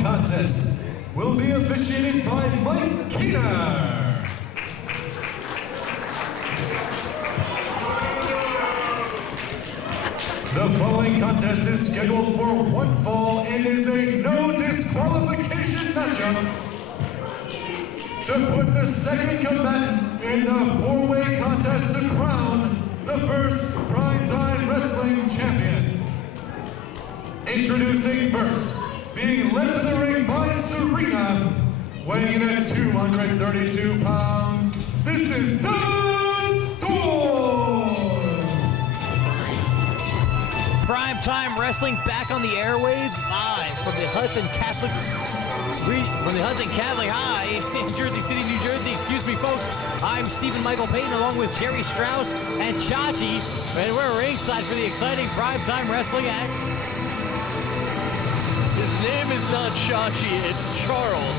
following contest will be officiated by Mike Keener. The following contest is scheduled for one fall and is a no disqualification matchup to put the second combatant in the four-way contest to crown the first primetime wrestling champion. Introducing first, being led to the ring by Serena, weighing in at 232 pounds, this is Devon Storm! Primetime wrestling back on the airwaves, live from the Hudson Catholic High in Jersey City, New Jersey. Excuse me, folks. I'm Stephen Michael Payton, along with Jerry Strauss and Chachi, and we're ringside for the exciting primetime wrestling act. His name is not Chachi, it's Charles,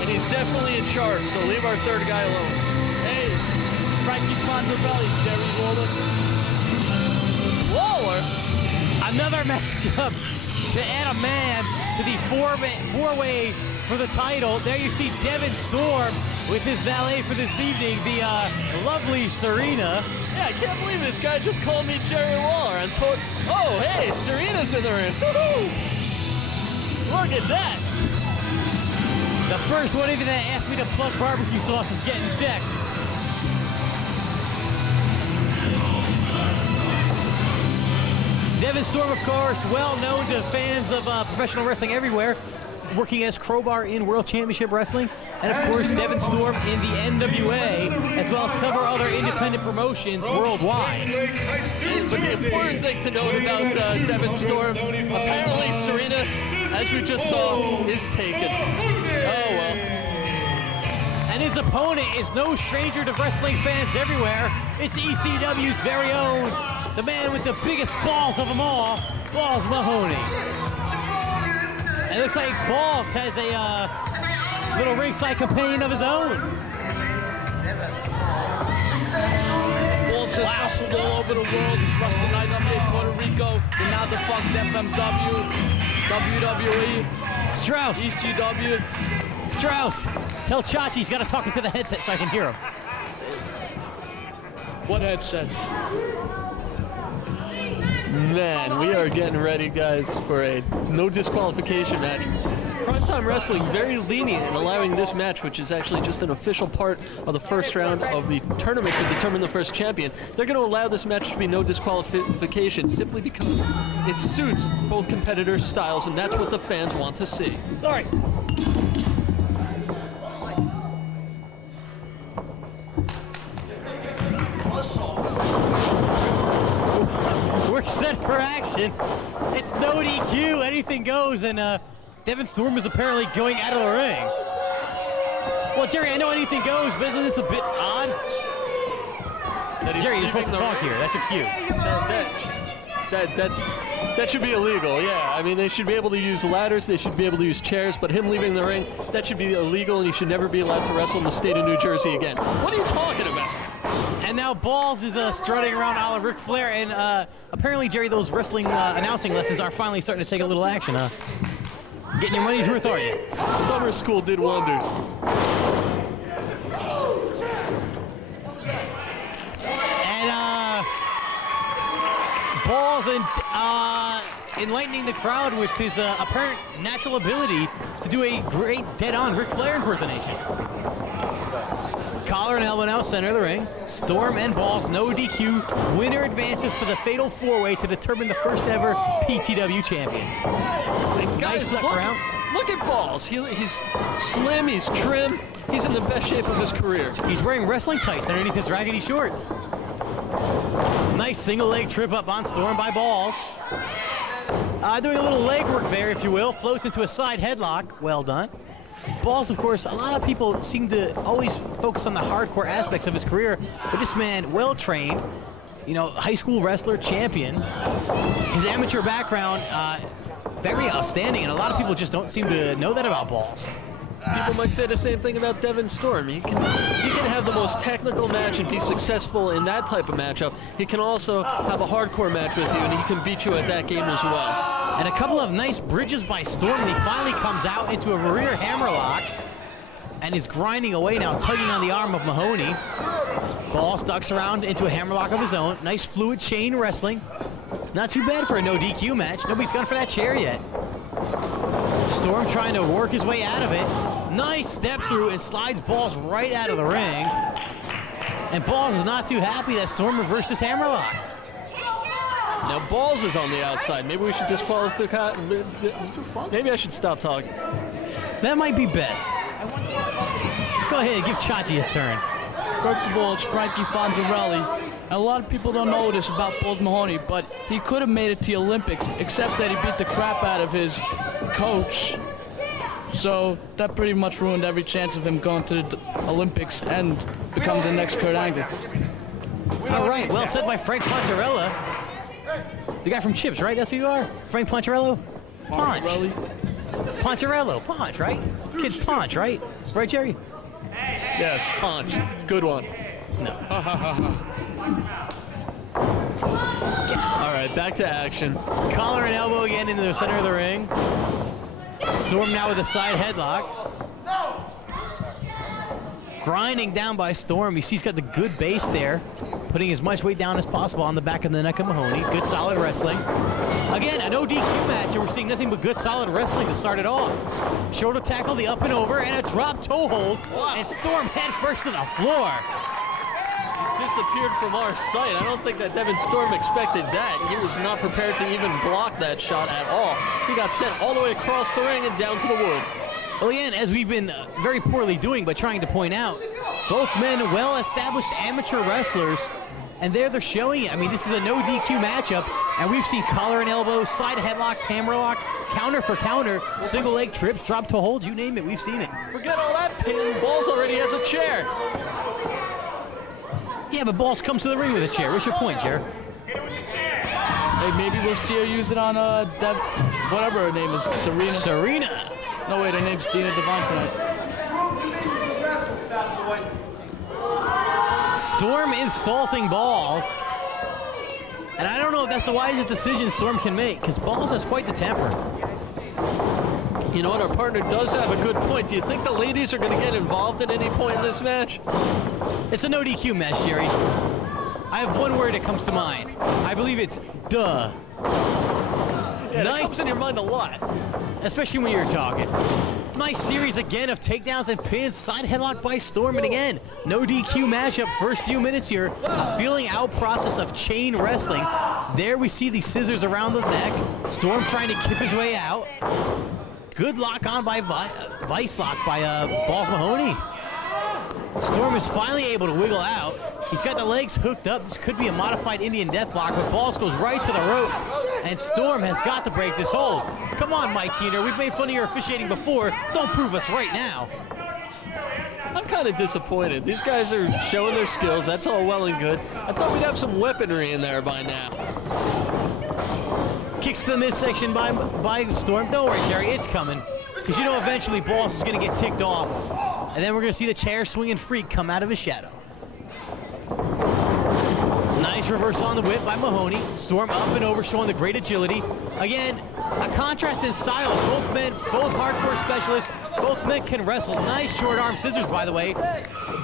and he's definitely in charge, so leave our third guy alone. Hey, Frankie Fonzarelli, Jerry Waller. Another matchup to add a man to the four-way for the title. There you see Devon Storm with his valet for this evening, the lovely Serena. Yeah, I can't believe this guy just called me Jerry Waller and told, oh, hey, Serena's in the ring. Woo-hoo! Look at that. The first one even that asked me to plug barbecue sauce is getting decked. Devon Storm, of course, well known to fans of professional wrestling everywhere, working as Crowbar in World Championship Wrestling, and of course Devon Storm in the NWA, as well as several other independent promotions worldwide. But the important thing to note about Devon Storm, apparently Serena, as we just saw, is taken. Oh well. And his opponent is no stranger to wrestling fans everywhere. It's ECW's very own, the man with the biggest balls of them all, Balls Mahoney. And it looks like Balls has a little ringside companion of his own. Balls has wrestled all over the world. He's wrestled IWA, Puerto Rico, the now defunct FMW, WWE, Strauss. ECW. Strauss, tell Chachi he's got to talk into the headset so I can hear him. What headsets? Man, we are getting ready, guys, for a no disqualification match. Primetime Wrestling very lenient in allowing this match, which is actually just an official part of the first round of the tournament to determine the first champion. They're going to allow this match to be no disqualification simply because it suits both competitors' styles, and that's what the fans want to see. Sorry. We're set for action. It's no DQ, anything goes, and Devon Storm is apparently going out of the ring. Well, Jerry, I know anything goes, but isn't this a bit odd? Jerry, you're supposed to talk here. That's your cue. That should be illegal, yeah. I mean, they should be able to use ladders, they should be able to use chairs, but him leaving the ring, that should be illegal, and he should never be allowed to wrestle in the state of New Jersey again. What are you talking about? And now Balls is strutting around a la Ric Flair, and apparently, Jerry, those wrestling announcing lessons are finally starting to take a little action, huh? Getting your money's worth, are you? Summer school did wonders. And Balls and enlightening the crowd with his apparent natural ability to do a great dead-on Ric Flair impersonation. Collar and elbow now, center of the ring. Storm and Balls, no DQ. Winner advances to the fatal four-way to determine the first ever PTW champion. Guys, nice round. Look at Balls. He's slim, he's trim, he's in the best shape of his career. He's wearing wrestling tights underneath his raggedy shorts. Nice single leg trip up on Storm by Balls. Doing a little leg work there, if you will. Floats into a side headlock. Well done. Balls, of course, a lot of people seem to always focus on the hardcore aspects of his career, but this man, well-trained, you know, high school wrestler, champion. His amateur background, very outstanding, and a lot of people just don't seem to know that about Balls. People might say the same thing about Devon Storm. He can have the most technical match and be successful in that type of matchup. He can also have a hardcore match with you, and he can beat you at that game as well. And a couple of nice bridges by Storm, and he finally comes out into a rear hammerlock and is grinding away now, tugging on the arm of Mahoney. Balls ducks around into a hammerlock of his own. Nice fluid chain wrestling. Not too bad for a no DQ match. Nobody's gone for that chair yet. Storm trying to work his way out of it. Nice step through and slides Balls right out of the ring. And Balls is not too happy that Storm reversed his hammerlock. Now Balls is on the outside. Maybe we should disqualify. Maybe I should stop talking. That might be best. Go ahead, give Chachi his turn. First of all, it's Frankie Fonzarelli. A lot of people don't know this about Balls Mahoney, but he could have made it to the Olympics, except that he beat the crap out of his coach. So that pretty much ruined every chance of him going to the Olympics and becoming the next Kurt Angle. All right, well said by Frank Poncherello. The guy from Chips, right? That's who you are? Frank Poncherello? Ponch. Poncherello, Ponch, right? Kid's Ponch, right? Right, Jerry? Yes, Punch. Good one. No. All right, back to action. Collar and elbow again into the center of the ring. Storm now with a side headlock. Grinding down by Storm. You see he's got the good base there, putting as much weight down as possible on the back of the neck of Mahoney. Good solid wrestling. Again, an no DQ match, and we're seeing nothing but good solid wrestling to start it off. Shoulder tackle, the up and over, and a drop toe hold, and Storm head first to the floor. Disappeared from our sight. I don't think that Devon Storm expected that. He was not prepared to even block that shot at all. He got sent all the way across the ring and down to the wood. Well, again, as we've been very poorly doing, but trying to point out, both men well-established amateur wrestlers, and there they're showing it. I mean, this is a no DQ matchup, and we've seen collar and elbows, side headlocks, hammerlocks, counter for counter, single leg trips, drop to hold, you name it, we've seen it. Forget all that pin. Balls already has a chair. Yeah, but Balls comes to the ring with a chair. What's your point, Jer? Hey, maybe we'll see her use it on whatever her name is, Serena. Serena. No, wait, her name's Dina Devon tonight. Storm is salting Balls. And I don't know if that's the wisest decision Storm can make, because Balls has quite the temper. You know what? Our partner does have a good point. Do you think the ladies are going to get involved at any point in this match? It's a no DQ match, Jerry. I have one word that comes to mind. I believe it's duh. Yeah, that comes in your mind a lot. Especially when you're talking. Nice series again of takedowns and pins. Side headlock by Storm, and again, no DQ matchup. First few minutes here, a feeling out process of chain wrestling. There we see the scissors around the neck. Storm trying to kip his way out. Good lock on by Vice lock by Balls Mahoney. Storm is finally able to wiggle out. He's got the legs hooked up. This could be a modified Indian deathlock, but Balls goes right to the ropes, and Storm has got to break this hold. Come on, Mike Keener. We've made fun of your officiating before. Don't prove us right now. I'm kind of disappointed. These guys are showing their skills. That's all well and good. I thought we'd have some weaponry in there by now. Kicks to the midsection by Storm. Don't worry, Jerry. It's coming. Because you know eventually Balls is going to get ticked off. And then we're going to see the chair swinging freak come out of his shadow. Nice reverse on the whip by Mahoney. Storm up and over, showing the great agility. Again, a contrast in styles. Both men, both hardcore specialists. Both men can wrestle. Nice short arm scissors, by the way,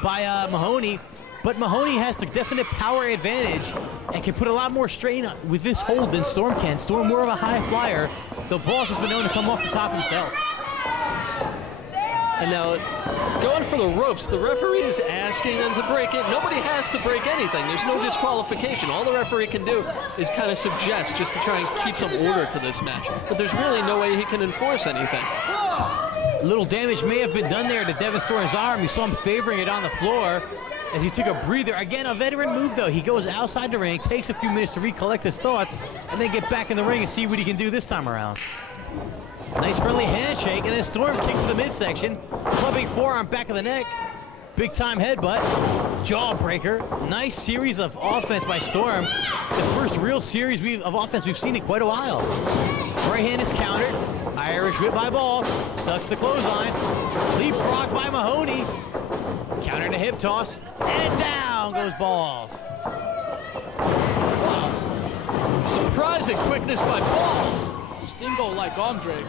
by Mahoney. But Mahoney has the definite power advantage and can put a lot more strain with this hold than Storm can. Storm more of a high flyer, though Balls has been known to come off the top himself. And now, going for the ropes, the referee is asking them to break it. Nobody has to break anything. There's no disqualification. All the referee can do is kind of suggest just to try and keep some order to this match. But there's really no way he can enforce anything. A little damage may have been done there to Devon Storm's arm. You saw him favoring it on the floor as he took a breather. Again, a veteran move, though. He goes outside the ring, takes a few minutes to recollect his thoughts, and then get back in the ring and see what he can do this time around. Nice friendly handshake, and then Storm kick to the midsection. Clubbing forearm back of the neck. Big time headbutt. Jawbreaker. Nice series of offense by Storm. The first real series of offense we've seen in quite a while. Right hand is countered. Irish whip by Balls. Ducks the clothesline. Leapfrog by Mahoney. Counter to hip toss. And down goes Balls. Surprising quickness by Balls. Dingo like arm drag.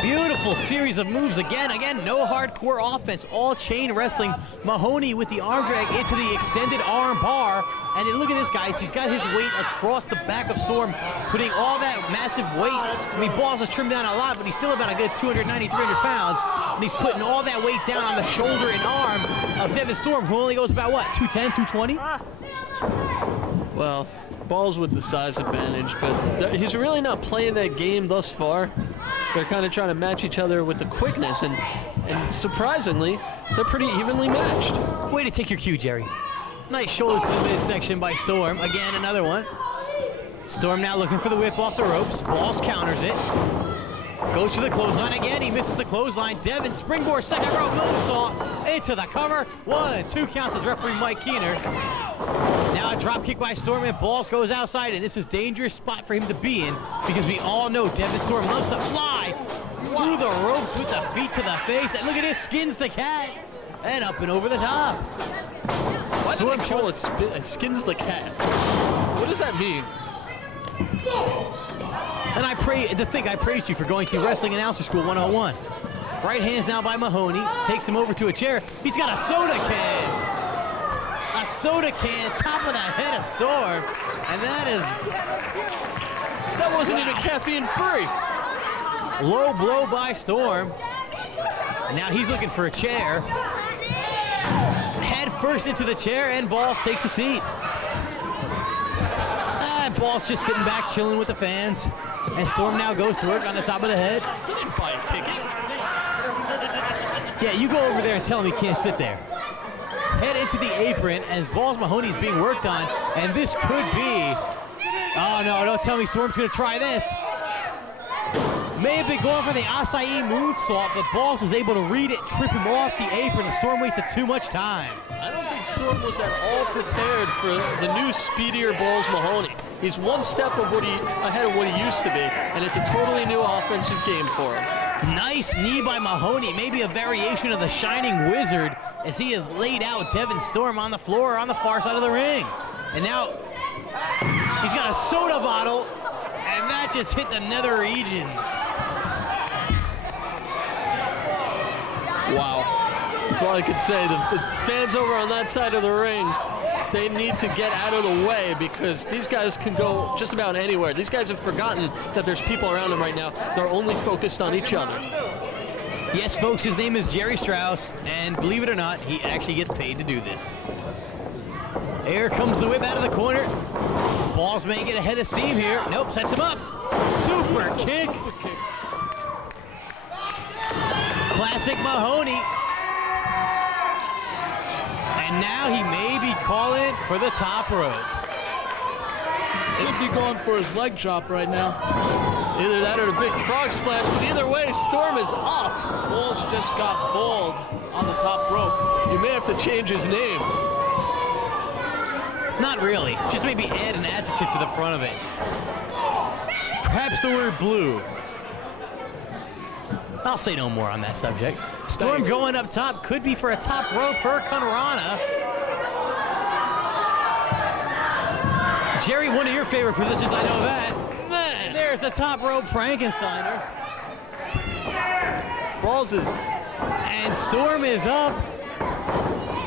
Beautiful series of moves again. No hardcore offense, all chain wrestling. Mahoney with the arm drag into the extended arm bar. And then look at this, guys. He's got his weight across the back of Storm, putting all that massive weight. I mean, Balls has trimmed down a lot, but he's still about a good 290, 300 pounds. And he's putting all that weight down on the shoulder and arm of Devon Storm, who only goes about, what, 210, 220? Well, Balls with the size advantage, but he's really not playing that game thus far. They're kind of trying to match each other with the quickness, and surprisingly, they're pretty evenly matched. Way to take your cue, Jerry. Nice shoulder to the midsection by Storm. Again, another one. Storm now looking for the whip off the ropes. Balls counters it. Goes to the clothesline again. He misses the clothesline. Devon springboard, second row moonsault into the cover. 1, 2 counts as referee Mike Keener. Now a drop kick by Storm, and Balls goes outside, and this is a dangerous spot for him to be in because we all know Devon Storm loves to fly through the ropes with the feet to the face. And look at this, skins the cat and up and over the top. Why do they call it skins the cat? What does that mean? And I praised you for going through Wrestling Announcer School 101. Right hands now by Mahoney, takes him over to a chair. He's got a soda can. A soda can, top of the head of Storm. And that wasn't even caffeine free. Low blow by Storm. And now he's looking for a chair. Head first into the chair, and Balls takes a seat. And Balls just sitting back, chilling with the fans. And Storm now goes to work on the top of the head. He didn't buy a ticket. Yeah, you go over there and tell him he can't sit there. Head into the apron as Balls Mahoney is being worked on, and this could be... Oh no, don't tell me Storm's gonna try this. May have been going for the acai moonsault, but Balls was able to read it, trip him off the apron, and Storm wasted too much time. I don't think Storm was at all prepared for the new speedier Balls Mahoney. He's one step ahead of what he used to be, and it's a totally new offensive game for him. Nice knee by Mahoney, maybe a variation of the Shining Wizard, as he has laid out Devon Storm on the floor on the far side of the ring. And now he's got a soda bottle, and that just hit the nether regions. Wow. That's all I could say. The fans over on that side of the ring, they need to get out of the way because these guys can go just about anywhere. These guys have forgotten that there's people around them right now. They're only focused on each other. Yes, folks, his name is Jerry Strauss, and believe it or not, he actually gets paid to do this. Here comes the whip out of the corner. Balls may get a head of steam here. Nope, sets him up. Super kick. Classic Mahoney. And now he may be calling for the top rope. Could be going for his leg drop right now. Either that or the big frog splash, but either way, Storm is up. Balls just got balled on the top rope. You may have to change his name. Not really. Just maybe add an adjective to the front of it. Perhaps the word blue. I'll say no more on that subject. Storm going up top, could be for a top rope for Conrana. Jerry, one of your favorite positions, I know that. Man, there's the top rope Frankensteiner. Balls is... And Storm is up.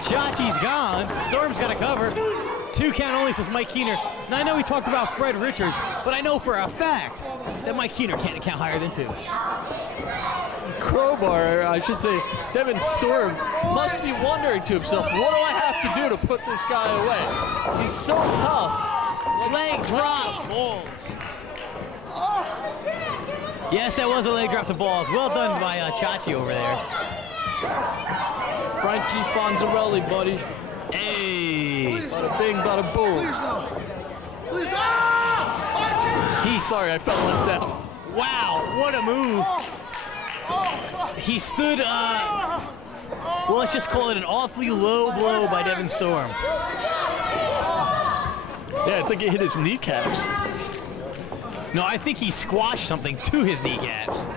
Chachi's gone. Storm's got a cover. 2 count only, says Mike Keener. Now, I know we talked about Fred Richards, but I know for a fact that Mike Keener can't count higher than 2. Crowbar, I should say, Devon Storm must be wondering to himself, what do I have to do to put this guy away? He's so tough. Leg drop. Yes, that was a leg drop to Balls. Well done by Chachi over there. Frankie Fonzarelli, buddy. Hey. Bada bing, bada boom. He's sorry, I felt left out. Wow, what a move. He stood, well, let's just call it an awfully low blow by Devon Storm. Yeah, I think it hit his kneecaps. No, I think he squashed something to his kneecaps.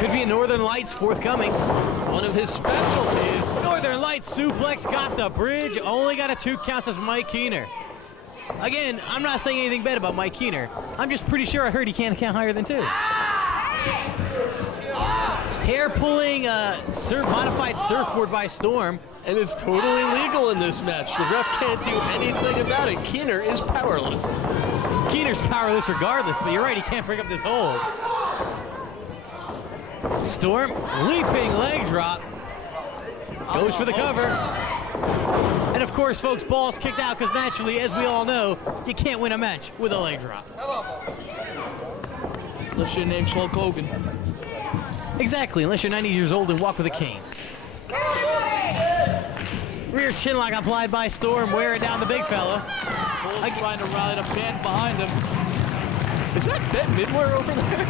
Could be a Northern Lights forthcoming. One of his specialties. Northern Lights suplex, got the bridge, only got a 2 count, as Mike Keener. Again, I'm not saying anything bad about Mike Keener. I'm just pretty sure I heard he can't count higher than 2. Hair pulling modified surfboard by Storm. And it's totally legal in this match. The ref can't do anything about it. Keener is powerless. Keener's powerless regardless, but you're right, he can't break up this hold. Storm, leaping leg drop. Goes for the cover. And of course, folks, Balls kicked out because naturally, as we all know, you can't win a match with a leg drop. Unless your name's Hulk Hogan. Exactly, unless you're 90 years old and walk with a cane. Rear chin lock applied by Storm, wearing down the big fella. Bulls trying to rally the band behind him. Is that Bette Midler over there?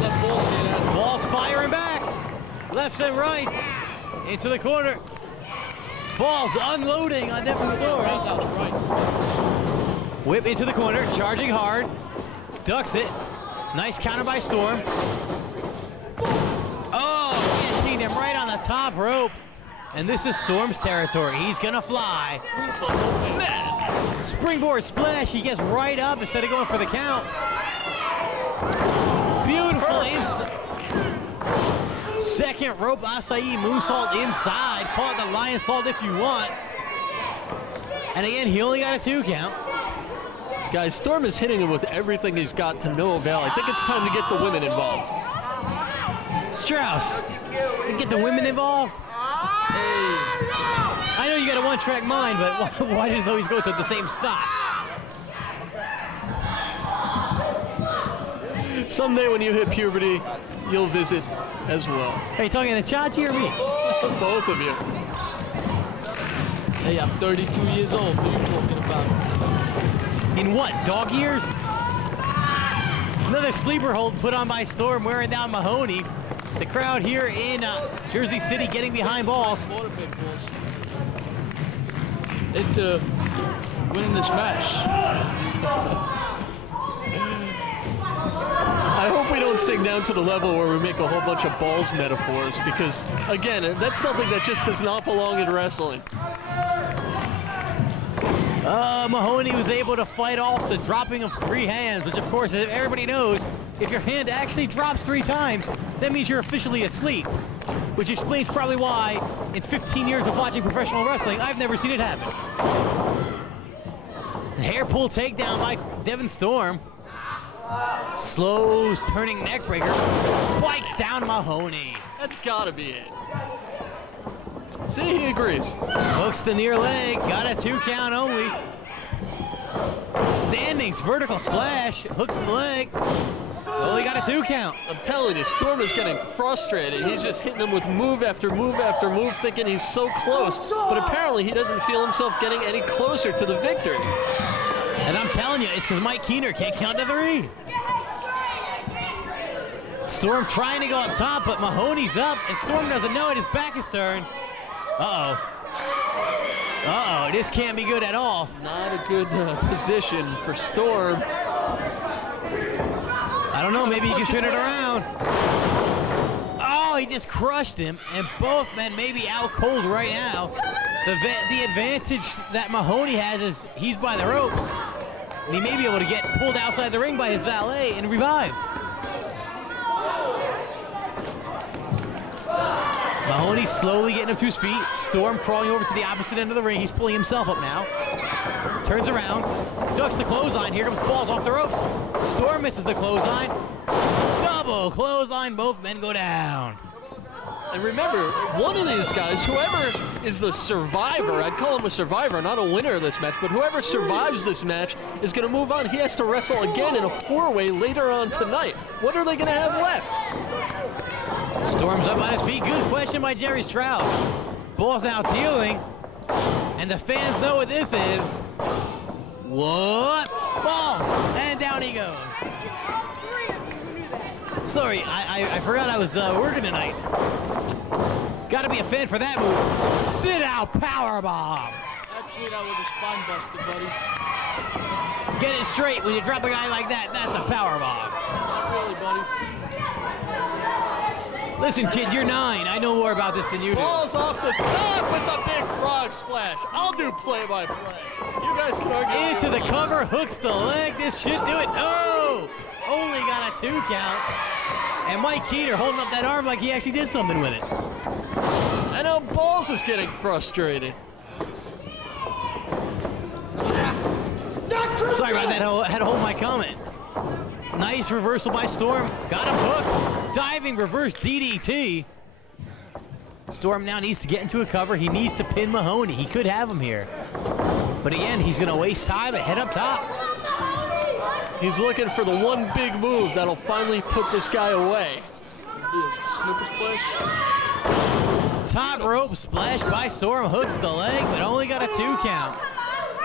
That Bulls, Balls firing back. Lefts and rights. Into the corner. Balls unloading on Devon Storm. Right. Whip into the corner, charging hard. Ducks it. Nice counter by Storm. Oh, guillotined him right on the top rope. And this is Storm's territory. He's gonna fly. Springboard splash. He gets right up instead of going for the count. Beautiful inside. Second rope acai moonsault inside. Call it the lion salt if you want. And again, he only got a 2 count. Guys, Storm is hitting him with everything he's got to no avail. I think it's time to get the women involved. Strauss, you get the women involved? Hey. I know you got a one-track mind, but why does it always go to the same spot? Someday when you hit puberty, you'll visit as well. Are you talking to Chachi or me? Both of you. Hey, I'm 32 years old. What are you talking about? In what, dog years? Another sleeper hold put on by Storm, wearing down Mahoney. The crowd here in Jersey City getting behind Balls. Into winning this match. I hope we don't sink down to the level where we make a whole bunch of Balls metaphors, because, again, that's something that just does not belong in wrestling. Mahoney was able to fight off the dropping of 3 hands, which of course, as everybody knows, if your hand actually drops 3 times, that means you're officially asleep. Which explains probably why, in 15 years of watching professional wrestling, I've never seen it happen. Hair pull takedown by Devon Storm. Slows, turning neck breaker, spikes down Mahoney. That's gotta be it. See, he agrees. Hooks the near leg, got a 2 count only. Standings, vertical splash, hooks the leg. Only got a 2 count. I'm telling you, Storm is getting frustrated. He's just hitting him with move after move after move, thinking he's so close. But apparently he doesn't feel himself getting any closer to the victory. And I'm telling you, it's because Mike Keener can't count to 3. Storm trying to go up top, but Mahoney's up, and Storm doesn't know it. His back is turned. Uh-oh. Uh-oh, this can't be good at all. Not a good position for Storm. I don't know, maybe he can turn it around. Oh, he just crushed him, and both men may be out cold right now. The advantage that Mahoney has is he's by the ropes, and he may be able to get pulled outside the ring by his valet and revived. Mahoney slowly getting him to his feet. Storm crawling over to the opposite end of the ring. He's pulling himself up now. Turns around, ducks the clothesline. Here comes Balls off the ropes. Storm misses the clothesline. Double clothesline, both men go down. And remember, one of these guys, whoever is the survivor, I'd call him a survivor, not a winner of this match, but whoever survives this match is going to move on. He has to wrestle again in a 4-way later on tonight. What are they going to have left? Storm's up on his feet. Good question by Jerry Strauss. Balls now dealing, and the fans know what this is. What? Balls, and down he goes. Sorry, I forgot I was working tonight. Got to be a fan for that move. Sit out powerbomb. Actually, that was a spine buster, buddy. Get it straight. When you drop a guy like that, that's a powerbomb. Not really, buddy. Listen, kid, you're 9. I know more about this than you do. Balls off the top with the big frog splash. I'll do play-by-play. You guys can argue. Into the cover, hooks the leg. This should do it. Oh! Only got a 2 count. And Mike Keeter holding up that arm like he actually did something with it. I know Balls is getting frustrated. Sorry about that. I had to hold my comment. Nice reversal by Storm. Got him hooked. Diving reverse DDT. Storm now needs to get into a cover. He needs to pin Mahoney. He could have him here. But again, he's going to waste time and head up top. He's looking for the one big move that'll finally put this guy away. Top rope splash by Storm. Hooks the leg, but only got a 2 count.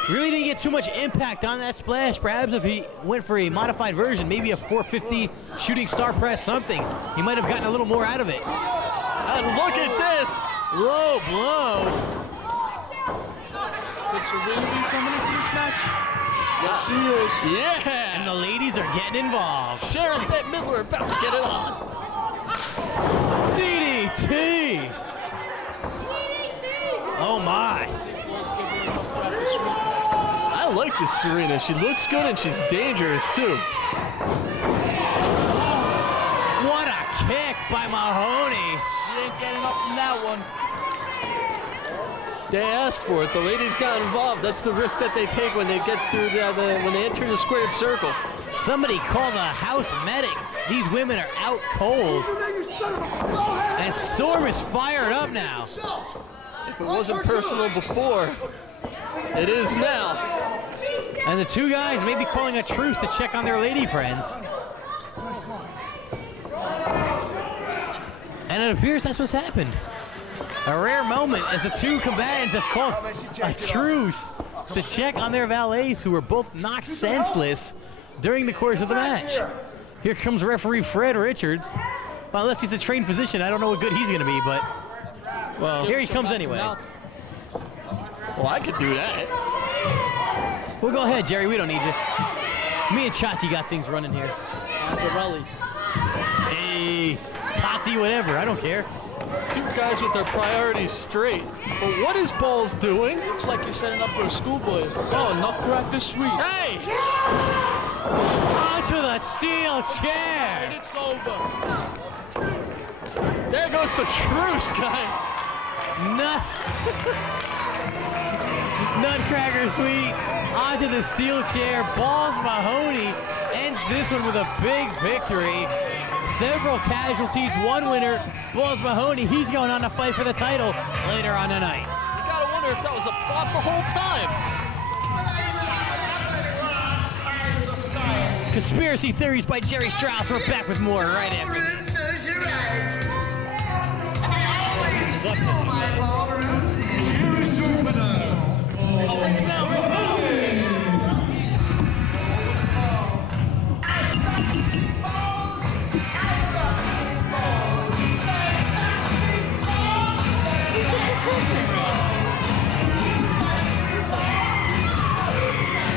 Really didn't get too much impact on that splash. Perhaps if he went for a modified version, maybe a 450 shooting star press, something, he might have gotten a little more out of it. And look at this! Low blow. Could Serena be coming into this match? Yes, she is. Yeah! And the ladies are getting involved. Sharon Bette Midler about to get it on. DDT! Oh my. I like this Serena. She looks good and she's dangerous too. What a kick by Mahoney. She ain't getting up from that one. They asked for it. The ladies got involved. That's the risk that they take when they get through when they enter the squared circle. Somebody call the house medic. These women are out cold. And Storm is fired up now. If it wasn't personal before, it is now. And the 2 guys may be calling a truce to check on their lady friends. And it appears that's what's happened. A rare moment as the 2 combatants have called a truce to check on their valets who were both knocked senseless during the course of the match. Here comes referee Fred Richards. Well, unless he's a trained physician, I don't know what good he's going to be, but well, here he comes anyway. Well, I could do that. Well, go ahead, Jerry. We don't need you. Me and Chati got things running here. Hey, Chati, whatever. I don't care. 2 guys with their priorities straight. But what is Balls doing? Looks like you're setting up for a schoolboy. Oh, nutcracker sweet. Hey! Onto the steel chair. And it's over. There goes the truce, guy. Nutcracker sweet onto the steel chair. Balls Mahoney ends this one with a big victory. Several casualties, 1 winner. Balls Mahoney, he's going on to fight for the title later on tonight. You gotta wonder if that was a plot the whole time. Conspiracy Theories by Jerry Strauss. We're back with more right after this.